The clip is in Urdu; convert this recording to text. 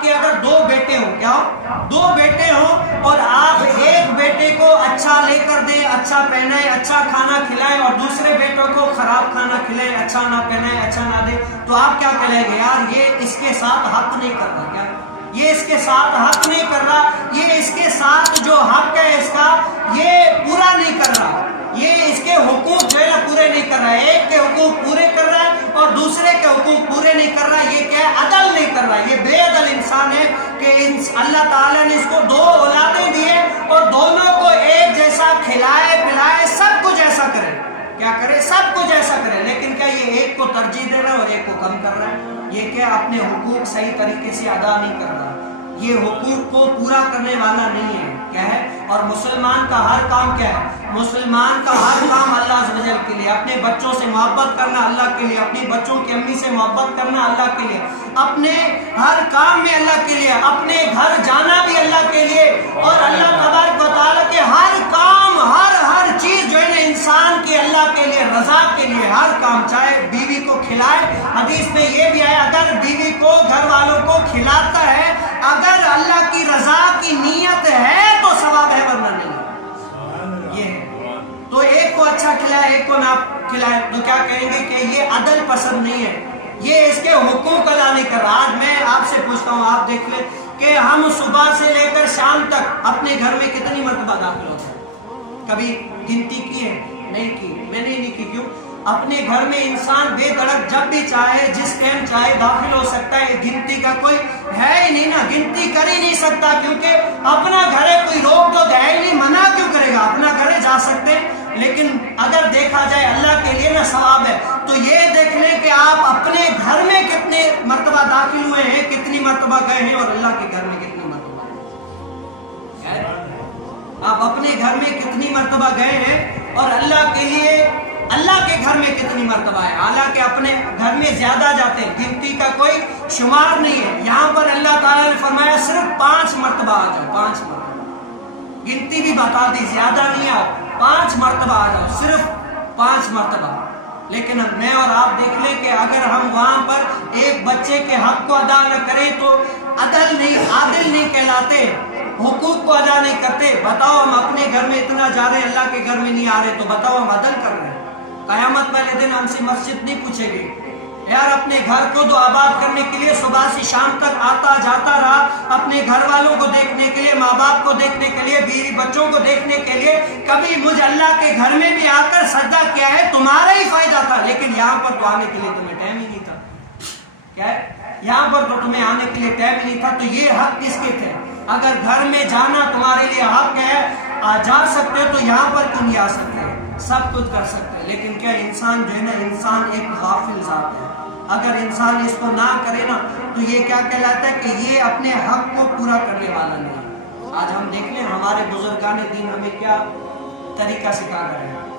آپ کے اگر دو بیٹے ہوں، کیا ہو؟ دو بیٹے ہوں اور آپ ایک بیٹے کو اچھا لے کر دیں، اچھا پہنائیں، اچھا کھانا کھلائیں، اور دوسرے بیٹوں کو خراب کھانا کھلائیں، اچھا نہ پہنائیں، اچھا نہ دیں، تو آپ کیا کہیں گے؟ یار یہ اس کے ساتھ حق نہیں کر رہا، کیا یہ اس کے ساتھ حق نہیں کر رہا، یہ اس کے ساتھ جو حق ہے اس کا یہ پورا نہیں کر رہا، یہ اس کے حقوق جو ہے نا پورے نہیں کر رہا ہے، ایک کے حقوق پورے کر رہا ہے اور دوسرے کے حقوق پورے نہیں کر رہا، یہ کیا ہے؟ عدل نہیں کر رہا، یہ بے عدل انسان ہے کہ اللہ تعالیٰ نے اس کو دو اولادیں دیے اور دونوں کو ایک جیسا کھلائے پلائے، سب کچھ ایسا کرے، کیا کرے؟ سب کچھ ایسا کرے، لیکن کیا یہ ایک کو ترجیح دے رہا ہے اور ایک کو کم کر رہا ہے؟ یہ کیا اپنے حقوق صحیح طریقے سے ادا نہیں کر رہا، یہ حقوق کو پورا کرنے والا نہیں ہے، کیا ہے؟ اور مسلمان کا ہر کام کیا ہے؟ مسلمان کا ہر کام اللہ عز و جل کے لیے، اپنے بچوں سے محبت کرنا اللہ کے لیے، اپنی بچوں کی امی سے محبت کرنا اللہ کے لیے، اپنے ہر کام میں اللہ کے لیے، اپنے گھر جانا بھی اللہ کے لیے، اور اللہ تبارک و تعالیٰ کے ہر کام، ہر چیز جو ہے نا انسان کی اللہ کے لیے، رضا کے لیے، ہر کام، چاہے بیوی کو کھلائے، حدیث میں یہ بھی ہے اگر بیوی کو گھر والوں کو کھلاتا ہے، اگر اللہ کی رضا کی نیت ہے تو ثواب ہے، ورنہ نہیں ہے، یہ ہے۔ تو ایک کو اچھا کھلائے ایک کو نہ کھلائے تو کیا کہیں گے کہ یہ عدل پسند نہیں ہے، یہ اس کے حقوق ادا نہیں کر رہا۔ آج میں آپ سے پوچھتا ہوں، آپ دیکھ لیں کہ ہم صبح سے لے کر شام تک اپنے گھر میں کتنی مرتبہ داخل ہوتے ہیں؟ کبھی گنتی کی ہے؟ نہیں کی، میں نے نہیں کی۔ کیوں؟ اپنے گھر میں انسان بے دھڑک جب بھی چاہے جس ٹائم چاہے داخل ہو سکتا ہے، گنتی کا کوئی ہے ہی نہیں نا، گنتی کر ہی نہیں سکتا، کیونکہ اپنا گھر ہے، کوئی روک تو ہے ہی نہیں، منع کیوں کرے گا؟ اپنا گھر ہے، جا سکتے ہیں۔ لیکن اگر دیکھا جائے اللہ کے لیے نا ثواب ہے، تو یہ دیکھ لیں کہ آپ اپنے گھر میں کتنے مرتبہ داخل ہوئے ہیں، کتنی مرتبہ گئے ہیں، اور اللہ کے گھر میں کتنی مرتبہ گئے ہیں۔ آپ اپنے گھر میں کتنی مرتبہ گئے ہیں اور اللہ کے لیے اللہ کے گھر میں کتنی مرتبہ ہے؟ حالانکہ اپنے گھر میں زیادہ جاتے ہیں، گنتی کا کوئی شمار نہیں ہے۔ یہاں پر اللہ تعالیٰ نے فرمایا صرف 5 مرتبہ آ جاؤ، 5 مرتبہ، گنتی بھی بتا دی، زیادہ نہیں آؤ، 5 مرتبہ آ جاؤ، صرف 5 مرتبہ۔ لیکن میں اور آپ دیکھ لیں کہ اگر ہم وہاں پر ایک بچے کے حق کو ادا نہ کریں تو عادل نہیں کہلاتے، حقوق کو ادا نہیں کرتے۔ بتاؤ ہم اپنے گھر میں اتنا جا رہے ہیں، اللہ کے گھر میں نہیں آ رہے، تو بتاؤ ہم عدل کر رہے ہیں؟ قیامت والے دن ہم سے مسجد نہیں پوچھے گی، یار اپنے گھر کو تو آباد کرنے کے لیے صبح سے شام تک آتا جاتا رہا، اپنے گھر والوں کو دیکھنے کے لیے، ماں باپ کو دیکھنے کے لیے، بیوی بچوں کو دیکھنے کے لیے، کبھی مجھ اللہ کے گھر میں بھی آ کر سجدہ کیا ہے، تمہارا ہی فائدہ تھا، لیکن یہاں پر تو آنے کے لیے تمہیں ٹائم ہی نہیں تھا، کیا ہے؟ یہاں پر تو تمہیں آنے کے لیے ٹائم ہی نہیں تھا۔ تو یہ حق کس کے تھے؟ اگر گھر میں جانا تمہارے لیے حق ہے، جا سکتے تو یہاں پر کیوں نہیں آ سکتے؟ سب کچھ کر سکتے ہیں، لیکن کیا انسان جو ہے نا، انسان ایک غافل ذات ہے، اگر انسان اس کو نہ کرے نا تو یہ کیا کہلاتا ہے کہ یہ اپنے حق کو پورا کرنے والا نہیں۔ آج ہم دیکھ لیں ہمارے بزرگان دین ہمیں کیا طریقہ سکھا رہے ہیں۔